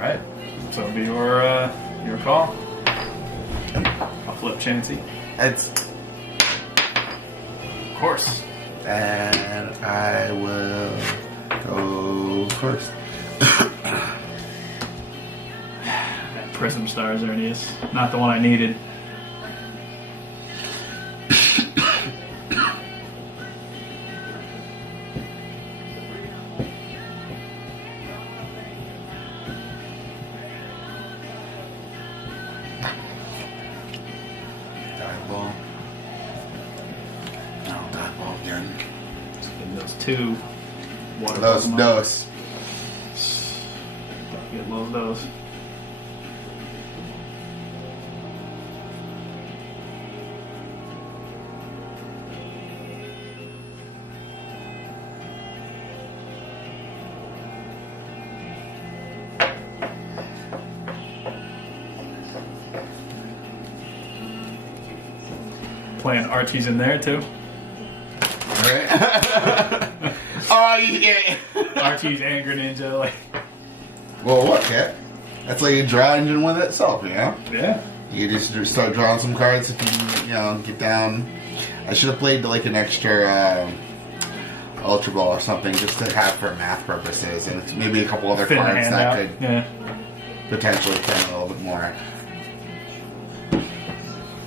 Alright. So it'll be your call. I'll flip Chansey. It's... Of course. And I will go first. Prism Stars, there it is. Not the one I needed. Dive-ball. No, dive-ball again. Let's get those two water Those Pokemon. dose. Get love those. Playing Archie's in there too. Right? Oh, yeah. Archie's and Greninja, like. Well, what, Cat? That's like a draw engine with itself, you know? Yeah. You just start drawing some cards if you get down. I should have played like an extra Ultra Ball or something just to have for math purposes, and maybe a couple other Fit a cards hand that out. could Yeah. potentially fit a little bit more.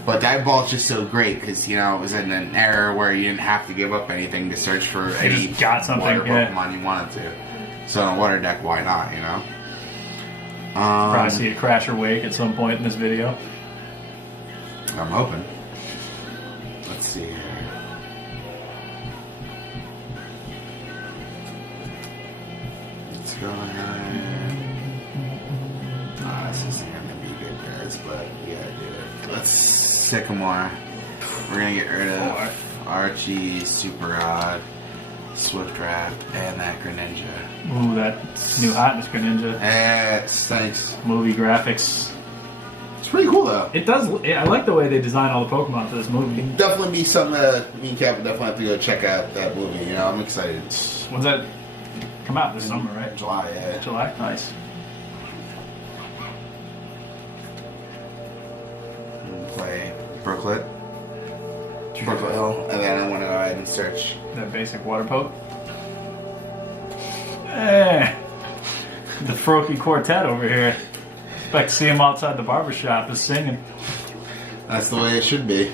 But Dive Ball's just so great because, you know, it was in an era where you didn't have to give up anything to search for any just got something, water yeah. Pokemon you wanted to. So in a water deck, why not, you know? Probably see a Crash or Wake at some point in this video. I'm hoping. Let's see here. Let's go ahead. This isn't going to be good cards, but we gotta do it. Let's Sycamore. We're going to get rid of Archie, Super Rod, Swift Draft, and that Greninja. Ooh, that new hotness Greninja. Thanks. Movie graphics. It's pretty cool, though. It does. I like the way they design all the Pokemon for this movie. Definitely be something that me and Cap would definitely have to go check out that movie. You know, I'm excited. When's that come out this summer, right? July, yeah. July? Nice. Play Brooklet Hill, and then I want to go ahead and search. That basic water poke. Eh. The Froakie Quartet over here. Expect to see him outside the barbershop is singing. That's the way it should be.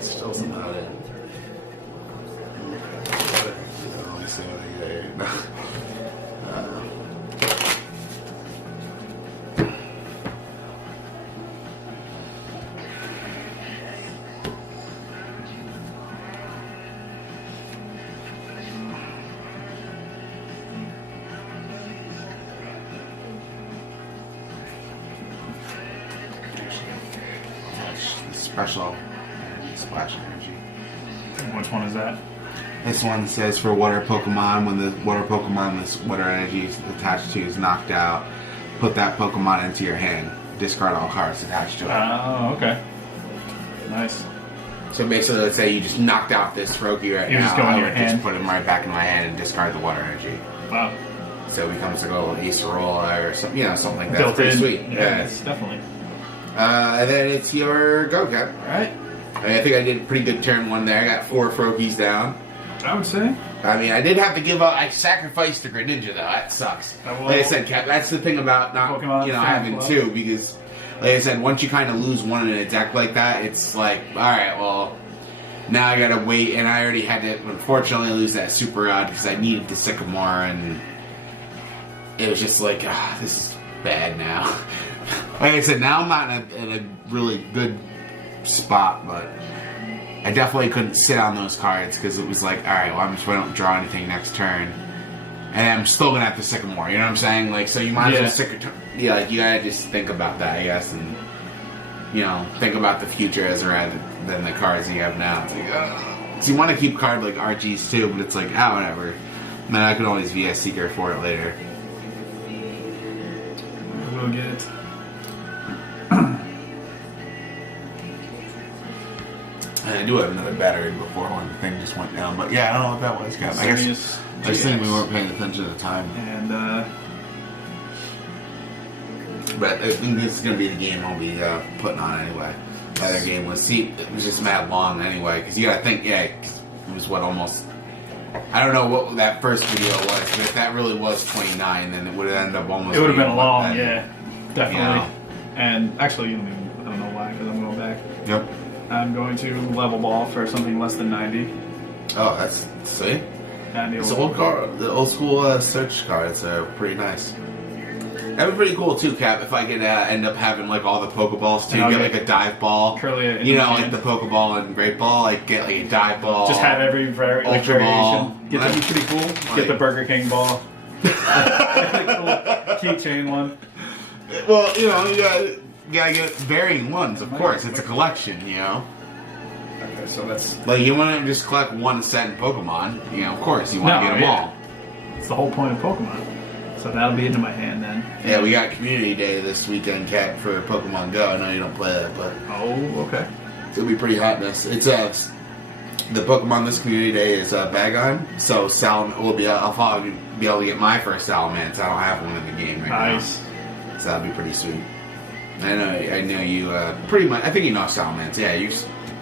Still somehow it. Let me see what I get here. Special Splash Energy. Which one is that? This one says for water Pokemon, when the water Pokemon this water energy is attached to is knocked out, put that Pokemon into your hand. Discard all cards attached to it. Oh, okay. Nice. So basically, let's say you just knocked out this Froakie right You now. just go in I your would hand? just put him right back in my hand and discard the water energy. Wow. So it becomes like a little Acerola or something, something like that. Built Pretty in. sweet. Yeah, it's definitely. And then it's your go, Cap. Alright. I think I did a pretty good turn one there. I got 4 Froakies down. I would say. I mean, I did have to give up. I sacrificed the Greninja, though. That sucks. Well, Like I said, Cap, that's the thing about not Pokemon having Club. 2, because, like I said, once you kind of lose one in a deck like that, it's like, all right, well, now I gotta wait, and I already had to, unfortunately, lose that Super Rod because I needed the Sycamore, and it was just like, this is bad now. Like I said, now I'm not in a really good spot, but I definitely couldn't sit on those cards because it was like, alright, well, I'm just going to draw anything next turn. And I'm still going to have to Sycamore, you know what I'm saying? Like, so you might as well Sycamore. Yeah, like, you gotta just think about that, I guess, and, think about the future as rather than the cards you have now. It's like, so you want to keep cards like Archie's too, but it's like, whatever. Then I can always VS Seeker for it later. We'll get it. I do have another battery before one thing just went down, but yeah, I don't know what that was, guys. I guess we weren't paying attention at the time. And But I think this is going to be the game I'll be putting on anyway. The other game was, it was just mad long anyway, because you got to think, it was what, almost, I don't know what that first video was, but if that really was 29, then it would have ended up almost. It would have been long, then, yeah, definitely. You know. And actually, I don't know why, because I'm going back. Yep. I'm going to level ball for something less than 90. Oh, that's, see? 90 It's the old school search cards are pretty nice. That would be pretty cool too, Cap, if I could end up having like all the Pokeballs too. Get like a dive ball. Curly, you know, like the Pokeball and Great Ball, like get like a dive ball. Just have every Ultra Ball. Get That'd be pretty cool. Get the Burger King ball. Cool keychain one. Well, you know, you gotta get varying ones, of course. It's a collection, you know. Okay, so that's like you want to just collect one set in Pokemon, you know. Of course, you want to get them all. It's the whole point of Pokemon. So that'll be into my hand then. Yeah, we got Community Day this weekend, Cat, for Pokemon Go. I know you don't play that, but okay. It'll be pretty hotness. It's the Pokemon this Community Day is Bagon, so I'll probably be able to get my first Salamence. I don't have one in the game right now. Nice. So that'll be pretty sweet. I know you pretty much. I think you know Salamence. Yeah,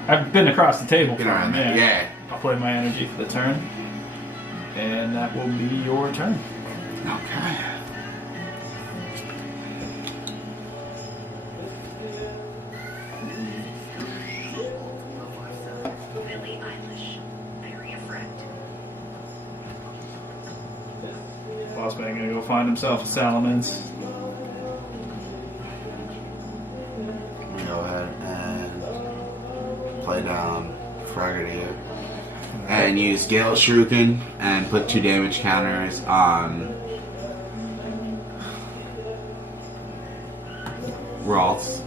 I've been across the table been around there. Yeah. I'll play my energy for the turn, and that will be your turn. Okay. Bossman gonna go find himself a Salamence. Go ahead and play down Frogadier. And use Gale Shuriken and put 2 damage counters on Ralts.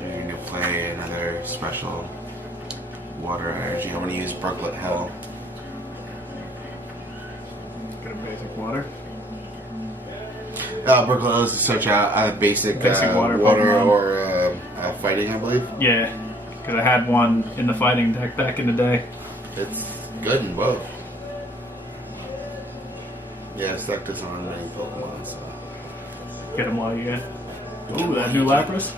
You're going to play another special water energy. I'm going to use Brooklet Hill. Get a basic water. Brooklet Hill is to search out basic water or fighting, I believe. Yeah, because I had one in the fighting deck back in the day. It's good in both. Yeah, it's deck this on many Pokemon, so. Get them while you get. Ooh, that new Lapras?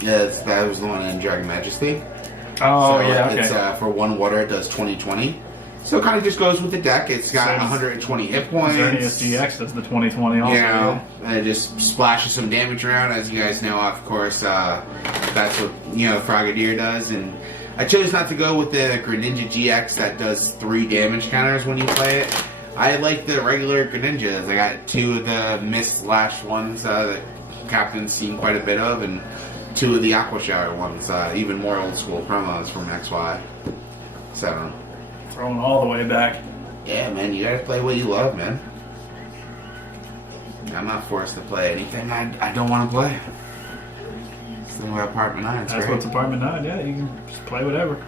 Yeah, that was the one in Dragon Majesty. Oh, so yeah, okay. It's for 1 water, it does 20/20. So it kind of just goes with the deck. It's got 120 hit points. GX does the 20/20 also. Yeah, and it just splashes some damage around. As you guys know, of course, that's what, Frogadier does. And I chose not to go with the GreninjaGX that does 3 damage counters when you play it. I like the regular Greninjas. I got 2 of the Mist Lash ones that Captain's seen quite a bit of, and 2 of the Aqua Shower ones, even more old school promos from XY. So. Throwing all the way back. Yeah, man, you gotta play what you love, man. I'm not forced to play anything I don't want to play. It's the thing about Apartment 9, That's right? what's Apartment 9, yeah, you can just play whatever.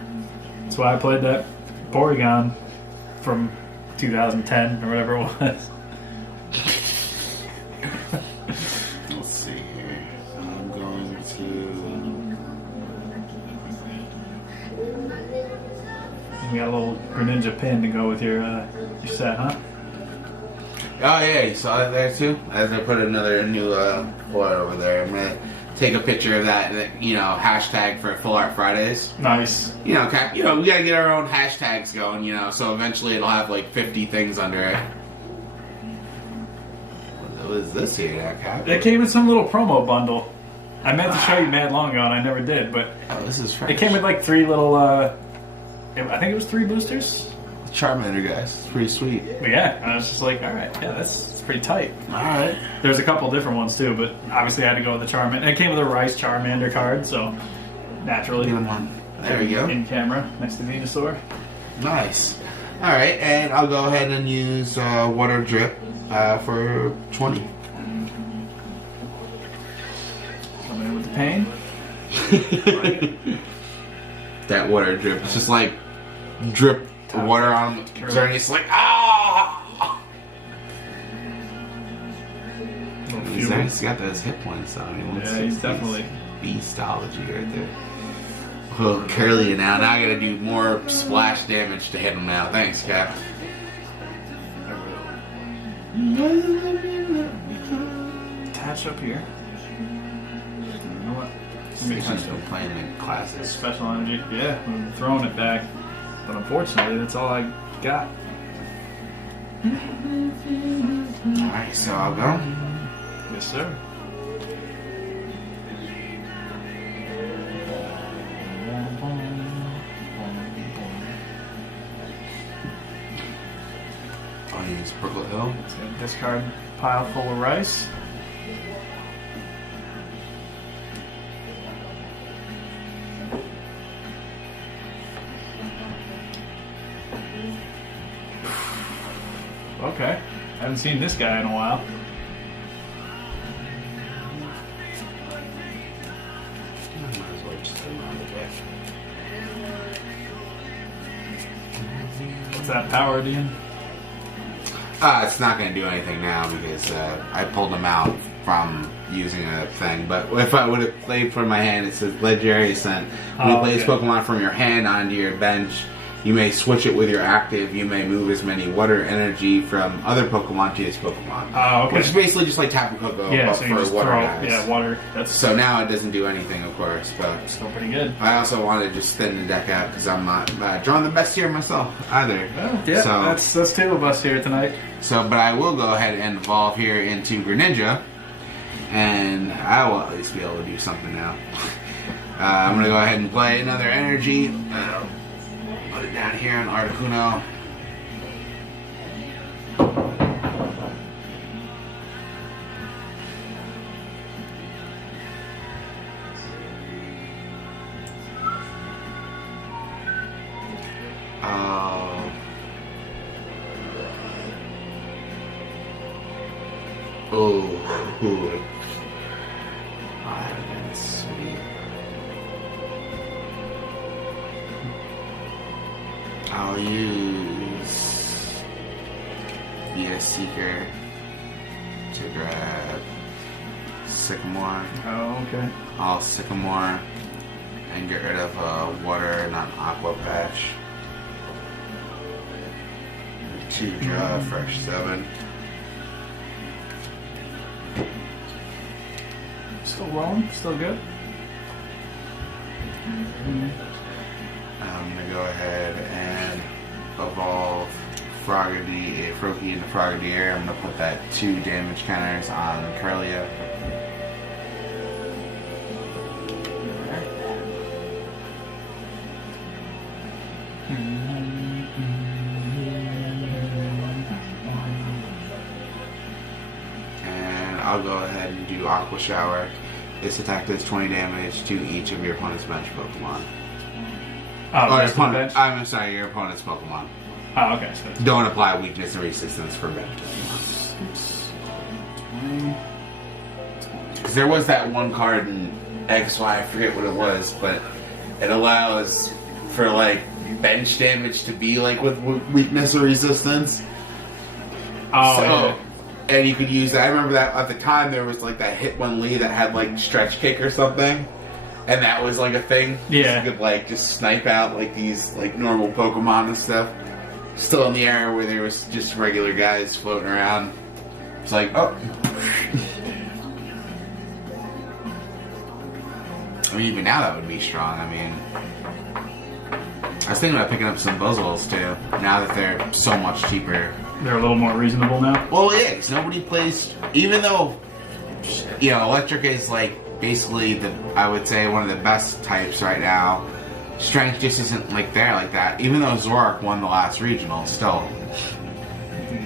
That's why I played that Porygon from 2010 or whatever it was. Let's see here. I'm going to... You got a little Greninja pin to go with your set, huh? Oh yeah, you saw it there too? As I put another new full art over there. I'm gonna take a picture of that, hashtag for Full Art Fridays. Nice. We gotta get our own hashtags going, so eventually it'll have like 50 things under it. What is this here now, Cap? It came with some little promo bundle. I meant to show you mad long ago and I never did, but this is fresh. It came with like 3 little I think it was 3 boosters. Charmander, guys. It's pretty sweet. But yeah, I was just like, alright, yeah, that's pretty tight. Alright. There's a couple different ones too, but obviously I had to go with the Charmander. And it came with a Rice Charmander card, so naturally. Get him on. There we go. In camera, next to Venusaur. Nice. Alright, and I'll go ahead and use Water Drip for 20. Coming in with the pain. That Water Drip. It's just like drip water on him. And it's like, ah! He's got those hit points though. I mean, yeah, he's definitely beastology right there. Oh, Curly now. Now I gotta do more splash damage to hit him now. Thanks, Cap. Attach up here. You know what? I'm still playing in classes. Special energy. Yeah, I'm throwing it back. But unfortunately, that's all I got. Alright, so I'll go. Yes, sir. I'll use Purple Hill. Let's get a discard pile full of rice. Okay. Haven't seen this guy in a while. Might as well just turn around a bit. What's that power, Dean? It's not going to do anything now because I pulled him out from using a thing. But if I would have played from my hand, it says Legendary Ascent. When you play this Pokemon from your hand onto your bench, you may switch it with your active. You may move as many water energy from other Pokemon to his Pokemon. Oh, okay. Which is basically just like Tapu Koko, Yeah, but so for you just water throw, guys. yeah, water. That's So now it doesn't do anything, of course. But still pretty good. I also wanted to just thin the deck out because I'm not drawing the best here myself either. Well, yeah, so, that's two of us here tonight. So, but I will go ahead and evolve here into Greninja, and I will at least be able to do something now. I'm going to go ahead and play another energy. Put it down here on Articuno. Oh, that would have been sweet. I'll use BS Seeker to grab Sycamore. Oh, okay. I'll Sycamore and get rid of Water, not Aqua Patch. To draw fresh 7. Still rolling, still good. I'm gonna go ahead and evolve Froakie into Frogadier. I'm gonna put that 2 damage counters on Curlia. And I'll go ahead and do Aqua Shower. This attack does 20 damage to each of your opponent's bench Pokemon. Oh, Your opponent, I'm sorry, your opponent's Pokemon. Oh, okay. So Don't apply weakness and resistance for bench. Because there was that one card in XY, I forget what it was, but it allows for like bench damage to be like with weakness or resistance. Oh, So, yeah. and you could use that. I remember that at the time there was like that Hitmonlee that had like stretch kick or something. And that was like a thing. Yeah. You could like just snipe out like these like normal Pokemon and stuff. Still in the era where there was just regular guys floating around. It's like, oh. I mean, even now that would be strong. I mean, I was thinking about picking up some Buzzwoles too. Now that they're so much cheaper. They're a little more reasonable now. Well, it is. Nobody plays. Even though, you know, Electric is like basically I would say one of the best types right now. Strength just isn't like there like that. Even though Zoroark won the last regional, still.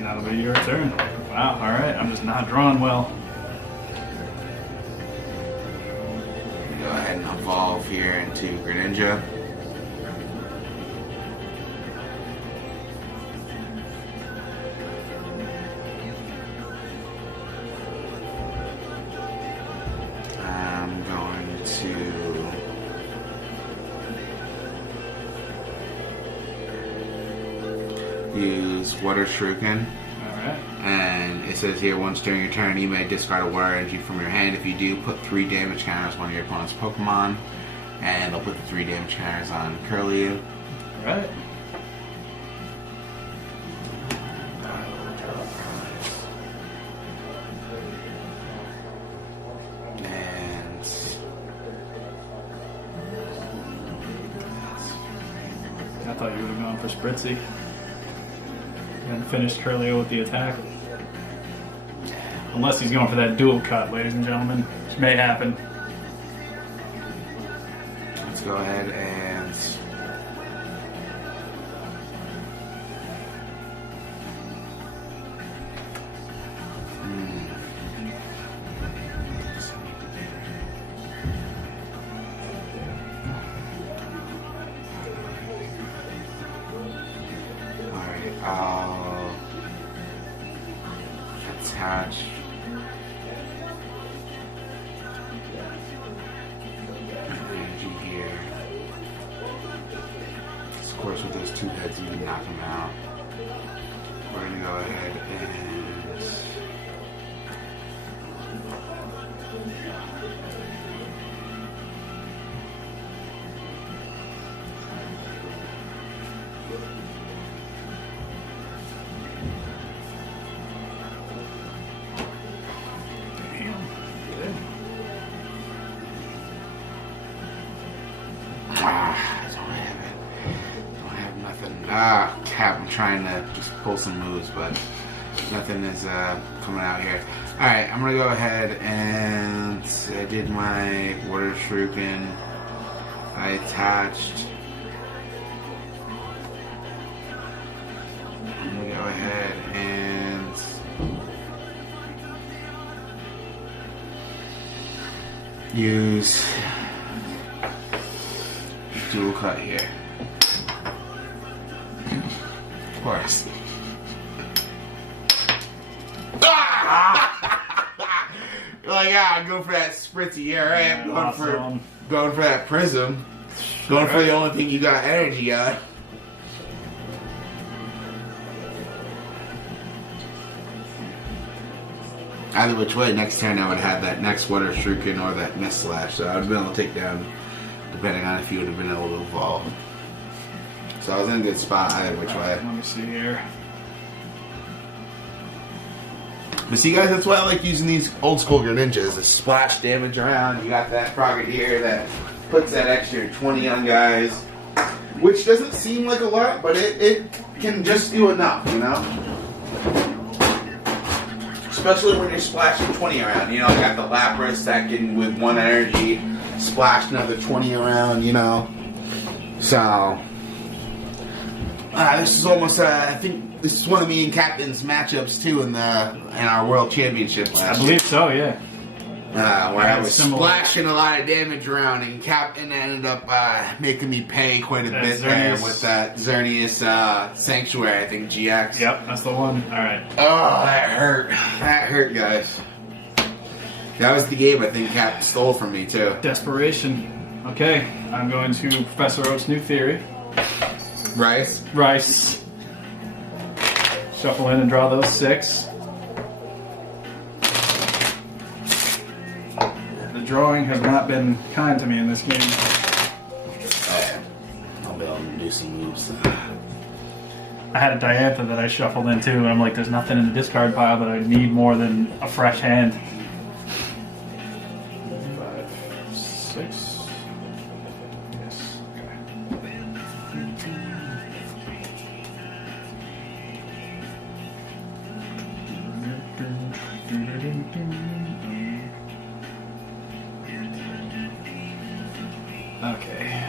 That'll be your turn. Wow. All right. I'm just not drawing well. Go ahead and evolve here into Greninja. I'm going to use Water Shuriken. Alright. And it says here, once during your turn, you may discard a water energy from your hand. If you do, put 3 damage counters on one of your opponent's Pokemon. And I'll put the 3 damage counters on Curlew. Alright. And I thought you would have gone for Spritzy. And finished Curlew with the attack. Unless he's going for that dual cut, ladies and gentlemen. Which may happen. let's go ahead and I'll attach energy here. Of course, with those 2 heads, you can knock them out. We're gonna go ahead and Cap, I'm trying to just pull some moves, but nothing is coming out here. Alright, I'm gonna go ahead and I did my water shuriken. I attached. I'm gonna go ahead and use dual cut here. Of course. You're like, yeah, go for that spritzy here. Right? I'm going for that prism. Going for the only thing you got energy on. Either which way, next turn I would have that next water shuriken or that mist slash. So I would have been able to take down, depending on if you would have been able to evolve. So I was in a good spot either which way. Let me see here. But see guys, that's why I like using these old school Greninjas. The splash damage around. You got that Frogger here that puts that extra 20 on guys. Which doesn't seem like a lot, but it can just do enough, you know? Especially when you're splashing 20 around. You know, I got the Lapras that can, with 1 energy, splash another 20 around, you know? So... this is almost, I think this is one of me and Captain's matchups too in our World Championship last I believe so, yeah. Where I was splashing a lot of damage around and Captain ended up making me pay quite a bit there with that Xerneas Sanctuary, I think, GX. Yep, that's the one. Alright. Oh, that hurt. That hurt, guys. That was the game I think Cap stole from me too. Desperation. Okay, I'm going to Professor Oak's new theory. Rice. Shuffle in and draw those 6. The drawing has not been kind to me in this game. I'll be able to do some moves. I had a Diantha that I shuffled in too, and I'm like, there's nothing in the discard pile that I need more than a fresh hand. 5, 6. Yes. Okay.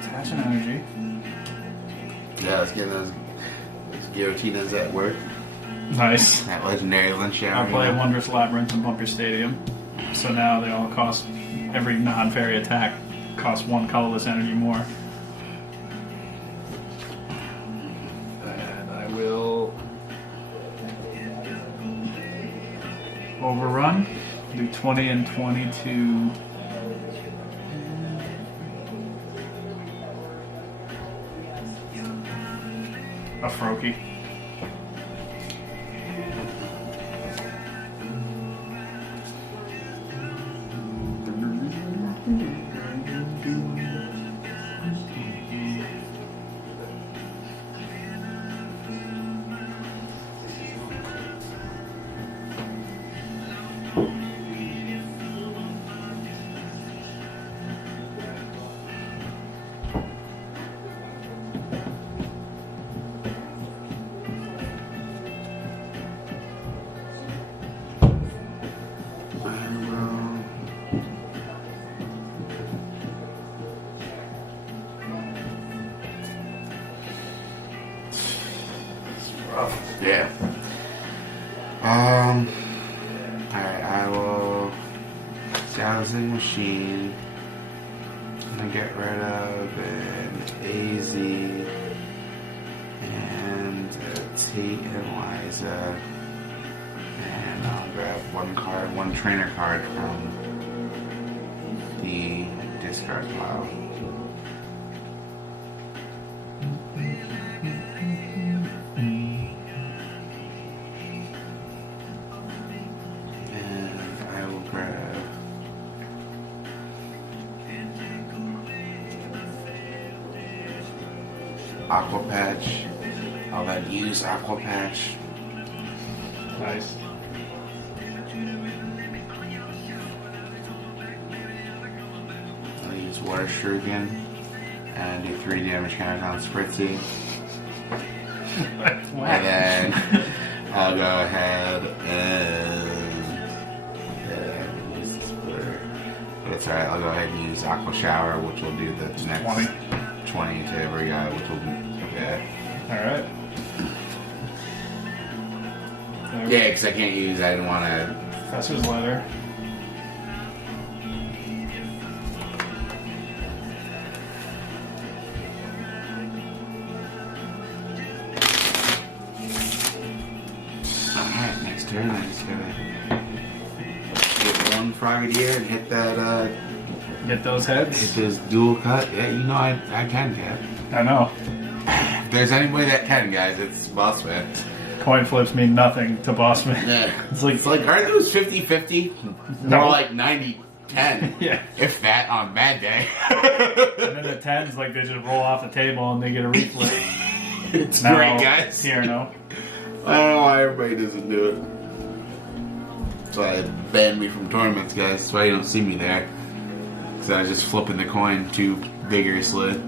Attach an energy. Yeah, let's get those guillotines at work. Nice. That legendary lunch hour. I'll play Wondrous Labyrinth and Bump Your Stadium. So now they all cost, every non-fairy attack costs 1 colorless energy more. And I will overrun. Do 20 and 20 to a Froakie. Alright, I will browsing machine. I'm gonna get rid of an AZ and a Tate and Liza. And I'll grab one trainer card from the discard pile. And I will grab Aqua Patch. I'll then use Aqua Patch. Nice. I'll use Water Shuriken and do 3 damage counters on Spritzy. And then I'll go ahead and use this for. But it's alright, I'll go ahead and use Aqua Shower, which will do the next 20 to every guy, which will be okay. Alright. Yeah, because I can't use, I didn't want to. Professor's letter. Alright, next turn, I just gotta get one Frogadier and hit that, Get those heads. hit this dual cut. Yeah, you know I can get. I know. If there's anybody that can, guys, it's Bossman. Coin flips mean nothing to Bossman. Yeah. It's like Aren't those 50-50? No. More like 90-10. Yeah. If that, on a bad day. And then the tens, like they just roll off the table and they get a reflip. It's Now, great, guys. Here, no. I don't know why everybody doesn't do it. That's why it banned me from tournaments, guys. That's why you don't see me there. Because I was just flipping the coin too vigorously.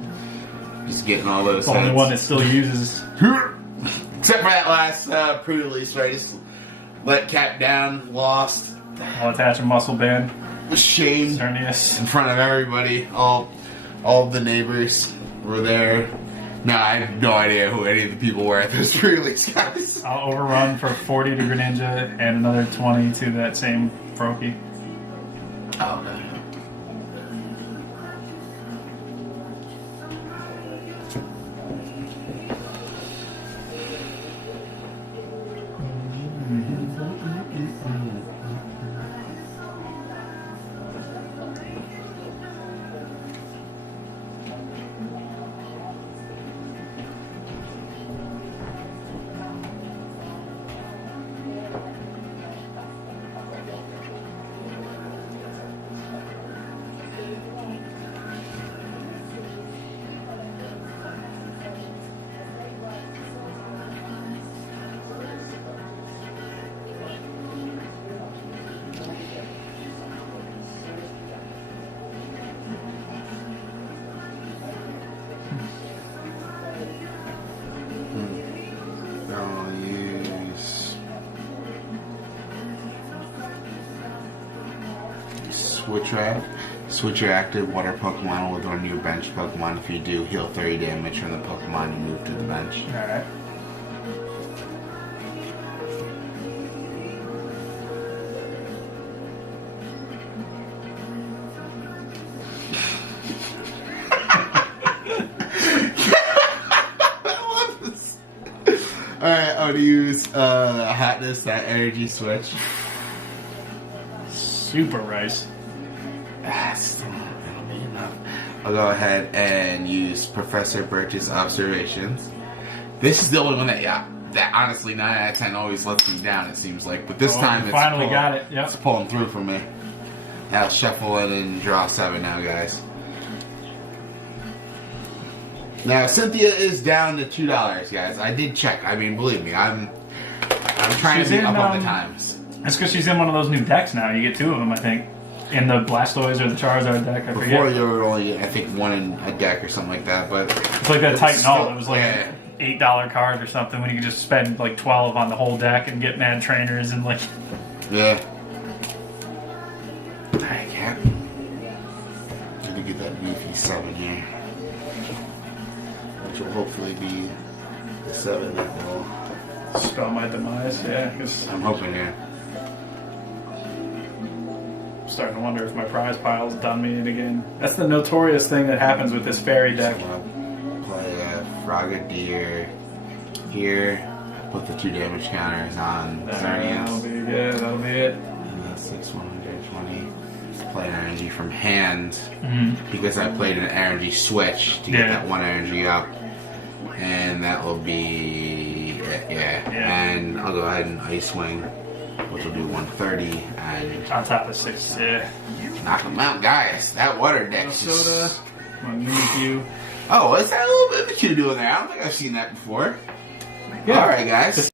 Just getting all those The only heads. one that still uses. Except for that last pre-release where I just let Cap down, lost, I'll attach a muscle band. shamed Cernius. in front of everybody. All of the neighbors were there. No, I have no idea who any of the people were at those pre-release guys. I'll overrun for 40 to Greninja and another 20 to that same Froakie. Oh, no. I'll use Switch your active water Pokemon with one new bench Pokemon. If you do, heal 30 damage from the Pokemon you move to the bench. Alright. Alright, I'm gonna use Hotness, that energy switch. Super rice. Still that'll be enough. I'll go ahead and use Professor Birch's observations. This is the only one that, that honestly 9 out of 10 always lets me down, it seems like. But this time it's finally got it. Yep. It's pulling through for me. I'll shuffle in and draw 7 now, guys. Now Cynthia is down to $2, guys. I did check. I mean, believe me, I'm trying to be up on the times. That's because she's in one of those new decks now. You get 2 of them, I think. In the Blastoise or the Charizard deck, I forget. Before you were only, I think, 1 in a deck or something like that, but It's like that Titan All. It was like yeah. an $8 card or something when you could just spend like 12 on the whole deck and get mad trainers and like. Yeah. Alright, Cap. Let me get that beefy 7 here. Which will hopefully be the 7 that will Spell my demise, yeah. 'Cause I'm hoping, yeah. I'm starting to wonder if my prize pile's done me in again. That's the notorious thing that happens with this fairy deck. So I'll play a Frogadier here. Put the 2 damage counters on That'll be good, that'll be it. 6, 120. Play an energy from hand Mm-hmm. because I played an energy switch to get that 1 energy up. And that will be it, yeah. And I'll go ahead and Ice Wing, which will do 130. And On top of 6, yeah. knock them out, guys. That water deck is Soda. My Mimikyu. Oh, what's that little bit of Q doing there? I don't think I've seen that before. Yeah. Alright, guys.